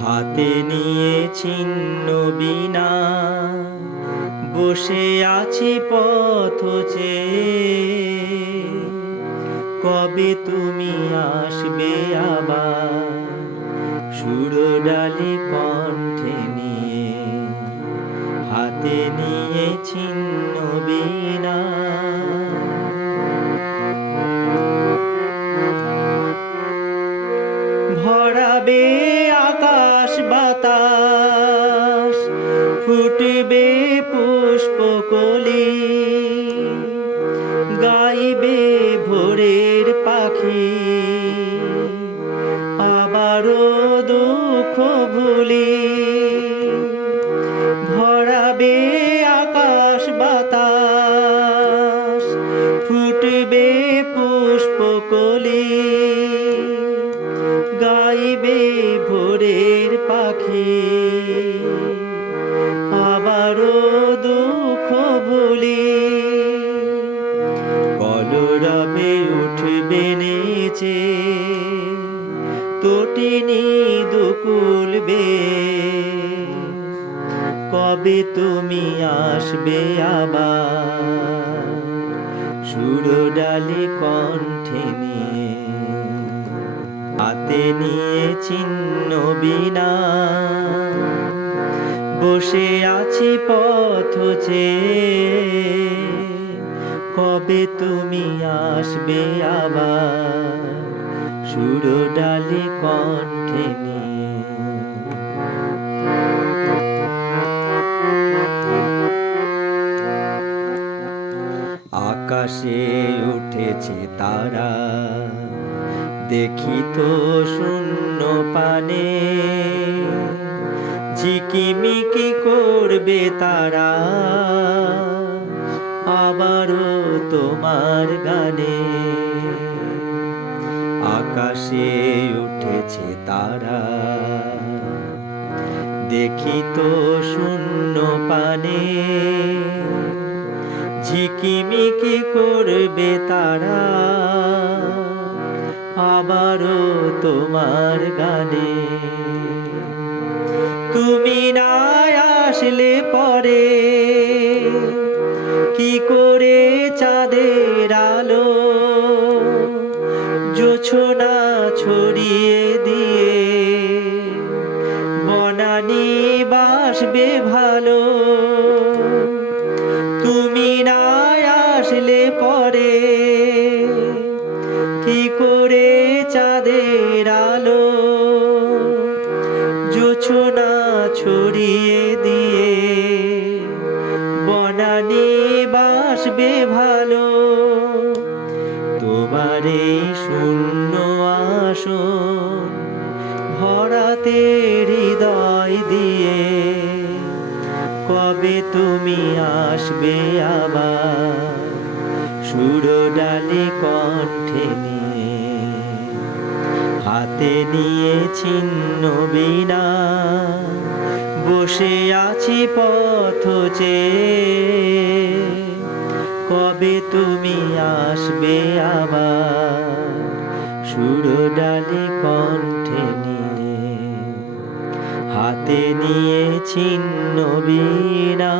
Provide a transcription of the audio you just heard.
হাতে নিয়ে ছিন্ন বীণা, বসে আছি পথ চেয়ে। কবে তুমি আসবে আবার সুরডালি কণ্ঠে নিয়ে? হাতে নিয়ে ছিন্ন বীণা। ভরাবে আকাশ বাতাস, ফুটবে পুষ্পকলি, গাইবে ভোরের পাখি, আবারও দুঃখ ভুলি। ভরাবে আকাশ বাতাস, ফুটবে পুষ্পকলি, গাইবে ভোরের পাখি, আবারও দুঃখ ভুলি। কলরবে উঠবে নেচে তটিনী দুকুল বেয়ে। কবে তুমি আসবে আবার সুরডালি কণ্ঠে নিয়ে? হাতে নিয়ে ছিন্ন বীণা, বসে আছি পথ চেয়ে। কবে তুমি আসবে আবার সুরডালি কণ্ঠে নিয়ে? আকাশে উঠেছে তারা, দেখি তো শূন্য পানে। ঝিকিমিকি করবে তারা আবারও তোমার গানে। আকাশে উঠেছে তারা, দেখি তো শূন্য পানে। ঝিকিমিকি করবে তারা আবারও তোমার গানে। তুমি না আসলে পরে কি করে চাঁদের আলো জোছনা ছড়িয়ে দিয়ে বনানী বাসবে ভালো? তুমি না আসলে পরে কি করে চাঁদের আলো জোছনা ছড়িয়ে দিয়ে বনানী বাসবে ভালো? তোমার এই শূন্য আসন ভরাতে হৃদয় দিয়ে। কবে তুমি আসবে আবার সুরডালি কণ্ঠে নিয়ে? হাতে নিয়ে ছিন্ন বীণা, বসে আছি পথ চেয়ে। কবে তুমি আসবে আবার সুরডালি কণ্ঠে নিয়ে? হাতে নিয়ে ছিন্ন বীণা।